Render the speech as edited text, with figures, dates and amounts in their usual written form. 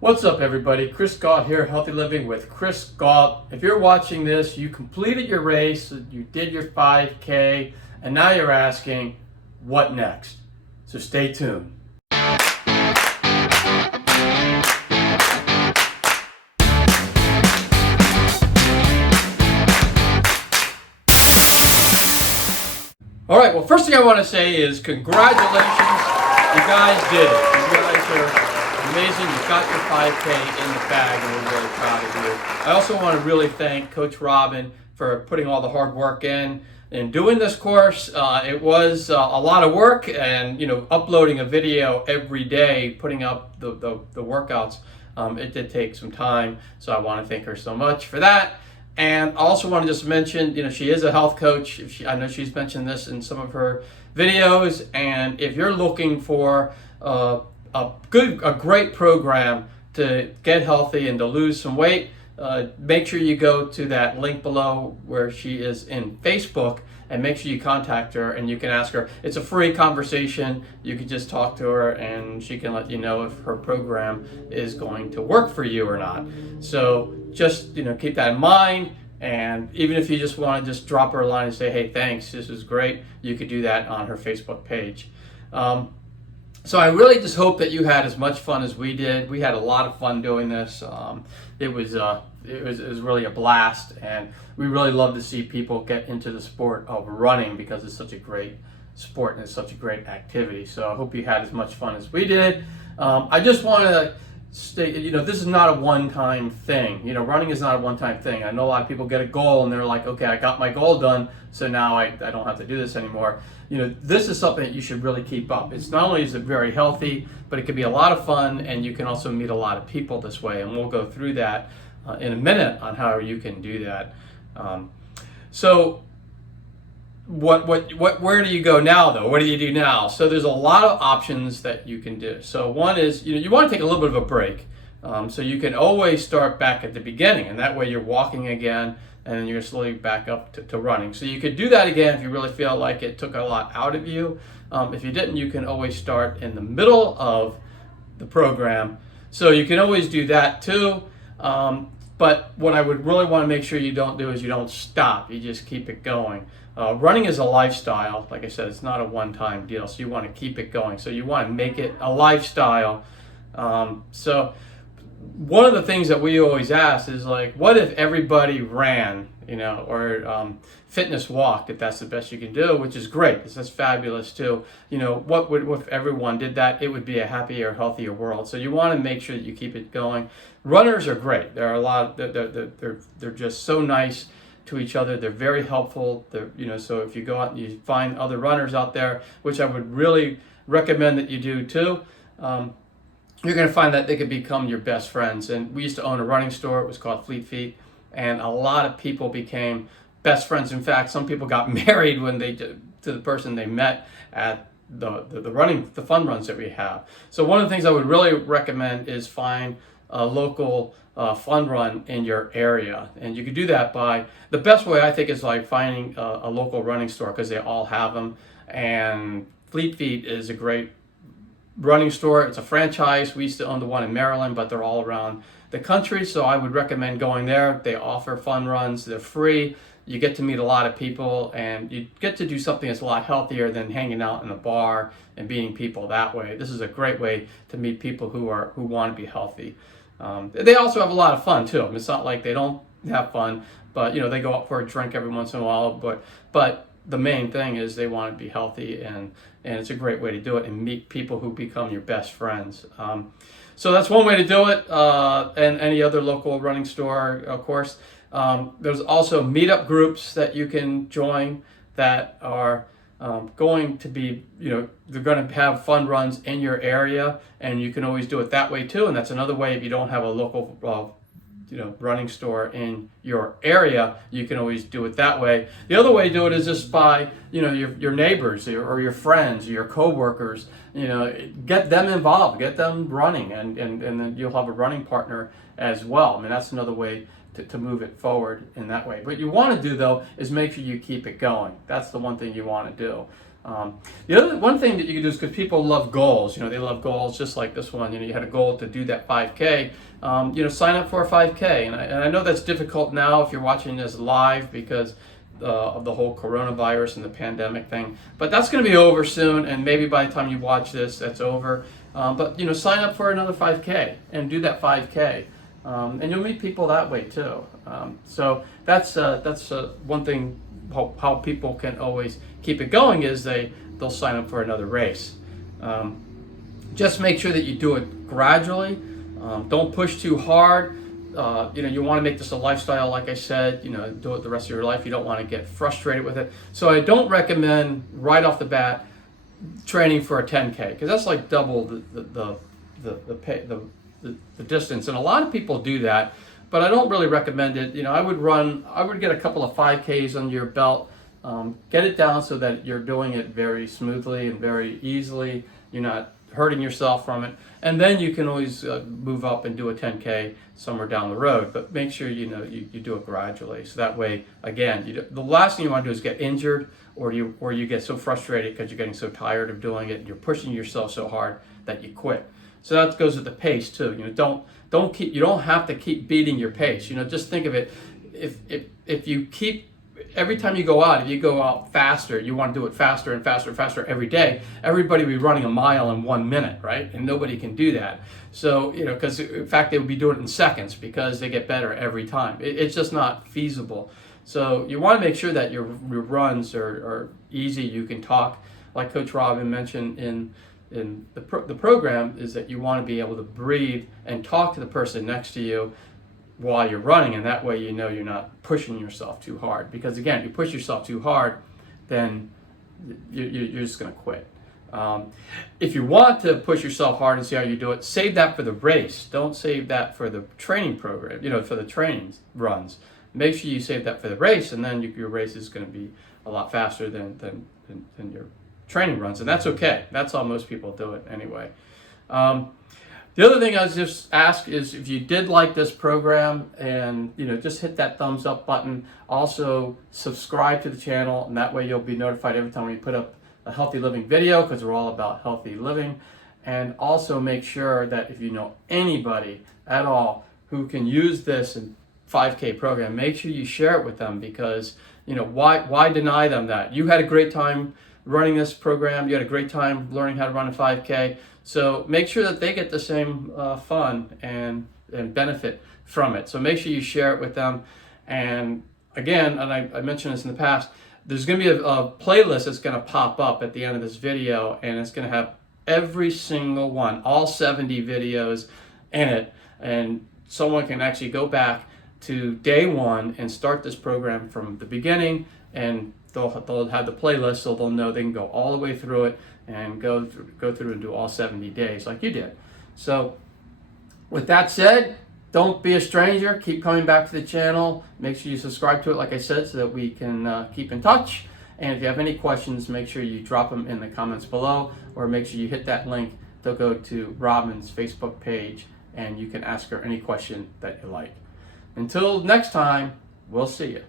What's up, everybody? Chris Gault here, Healthy Living with Chris Gault. If you're watching this, you completed your race, you did your 5K, and now you're asking, what next? So stay tuned. All right, well, first thing I want to say is congratulations. You guys did it. You guys are amazing. You got your 5K in the bag, and we're really proud of you. I also want to really thank Coach Robin for putting all the hard work in doing this course. It was a lot of work, and uploading a video every day, putting up the workouts. It did take some time, so I want to thank her so much for that. And I also want to just mention, she is a health coach. I know she's mentioned this in some of her videos. And if you're looking for a great program to get healthy and to lose some weight, make sure you go to that link below where she is in Facebook, and make sure you contact her and you can ask her. It's a free conversation. You can just talk to her and she can let you know if her program is going to work for you or not. So just keep that in mind. And even if you just want to just drop her a line and say, hey, thanks, this is great, you could do that on her Facebook page. So I really just hope that you had as much fun as we did. We had a lot of fun doing this. It was really a blast, and we really love to see people get into the sport of running because it's such a great sport and it's such a great activity. So I hope you had as much fun as we did. I just want to state, this is not a one-time thing. Running is not a one-time thing. I know a lot of people get a goal and they're like, okay, I got my goal done, so now I don't have to do this anymore. This is something that you should really keep up. It's not only is it very healthy, but it can be a lot of fun, and you can also meet a lot of people this way. And we'll go through that in a minute on how you can do that. So where do you go now, though? What do you do now? So there's a lot of options that you can do. So one is, you want to take a little bit of a break. So you can always start back at the beginning, and that way you're walking again, and then you're slowly back up to running. So you could do that again if you really feel like it took a lot out of you. If you didn't, you can always start in the middle of the program. So you can always do that too. But what I would really want to make sure you don't do is you don't stop. You just keep it going. Running is a lifestyle. Like I said, it's not a one-time deal. So you want to keep it going. So you want to make it a lifestyle. So one of the things that we always ask is, like, what if everybody ran, or fitness walked, if that's the best you can do, which is great. That's fabulous too. What if everyone did that? It would be a happier, healthier world. So you want to make sure that you keep it going. Runners are great. There are a lot. They're just so nice to each other. They're very helpful. So if you go out and you find other runners out there, which I would really recommend that you do too, you're going to find that they could become your best friends. And we used to own a running store. It was called Fleet Feet, and a lot of people became best friends. In fact, some people got married to the person they met at the fun runs that we have. So one of the things I would really recommend is find a local fun run in your area, and you could do that by, the best way I think is like finding a local running store, because they all have them. And Fleet Feet is a great running store. It's a franchise. We used to own the one in Maryland, but they're all around the country. So I would recommend going there. They offer fun runs. They're free. You get to meet a lot of people, and you get to do something that's a lot healthier than hanging out in a bar and meeting people that way. This is a great way to meet people who want to be healthy. They also have a lot of fun too. It's not like they don't have fun, but they go out for a drink every once in a while. But the main thing is they want to be healthy, and it's a great way to do it and meet people who become your best friends. So that's one way to do it, and any other local running store, of course. There's also Meetup Groups that you can join that are going to be, they're going to have fun runs in your area, and you can always do it that way too. And that's another way. If you don't have a local running store in your area, you can always do it that way. The other way to do it is just by, your neighbors or your friends or your coworkers, get them involved, get them running, and then you'll have a running partner as well. I mean, that's another way to move it forward in that way. What you want to do, though, is make sure you keep it going. That's the one thing you want to do. One thing that you can do is, because people love goals, they love goals just like this one. You had a goal to do that 5K. Sign up for a 5K. And I know that's difficult now if you're watching this live because of the whole coronavirus and the pandemic thing. But that's going to be over soon, and maybe by the time you watch this, that's over. But sign up for another 5K and do that 5K. And you'll meet people that way too. So that's one thing. How people can always keep it going is they'll sign up for another race. Just make sure that you do it gradually. Don't push too hard. You want to make this a lifestyle, like I said. Do it the rest of your life. You don't want to get frustrated with it. So I don't recommend right off the bat training for a 10K, because that's like double the distance, and a lot of people do that. But I don't really recommend it. I would get a couple of 5Ks under your belt, get it down so that you're doing it very smoothly and very easily. You're not hurting yourself from it. And then you can always move up and do a 10K somewhere down the road. But make sure you do it gradually. So that way, again, the last thing you want to do is get injured, or you get so frustrated because you're getting so tired of doing it and you're pushing yourself so hard that you quit. So that goes with the pace too. You don't have to keep beating your pace. Just think of it. If you keep, every time you go out, if you go out faster, you want to do it faster and faster and faster every day. Everybody will be running a mile in 1 minute, right? And nobody can do that. So because in fact they would be doing it in seconds because they get better every time. It's just not feasible. So you want to make sure that your runs are easy. You can talk, like Coach Robin mentioned in the program, is that you want to be able to breathe and talk to the person next to you while you're running, and that way you're not pushing yourself too hard. Because again, if you push yourself too hard, then you're just going to quit. If you want to push yourself hard and see how you do it, save that for the race. Don't save that for the training program, for the training runs. Make sure you save that for the race, and then your race is going to be a lot faster than your training runs, and that's okay. That's how most people do it anyway. The other thing I was just ask is, if you did like this program, and just hit that thumbs up button. Also subscribe to the channel, and that way you'll be notified every time we put up a healthy living video, because we're all about healthy living. And also make sure that if you know anybody at all who can use this 5K program, make sure you share it with them, because why deny them that? You had a great time running this program, you had a great time learning how to run a 5K, so make sure that they get the same fun and benefit from it. So make sure you share it with them. And again, and I mentioned this in the past, there's going to be a playlist that's going to pop up at the end of this video, and it's going to have every single one, all 70 videos in it, and someone can actually go back to day one and start this program from the beginning, and they'll have the playlist, so they'll know they can go all the way through it and go through and do all 70 days like you did. So with that said, don't be a stranger. Keep coming back to the channel. Make sure you subscribe to it, like I said, so that we can keep in touch. And if you have any questions, make sure you drop them in the comments below, or make sure you hit that link to go to Robin's Facebook page, and you can ask her any question that you like. Until next time, we'll see you.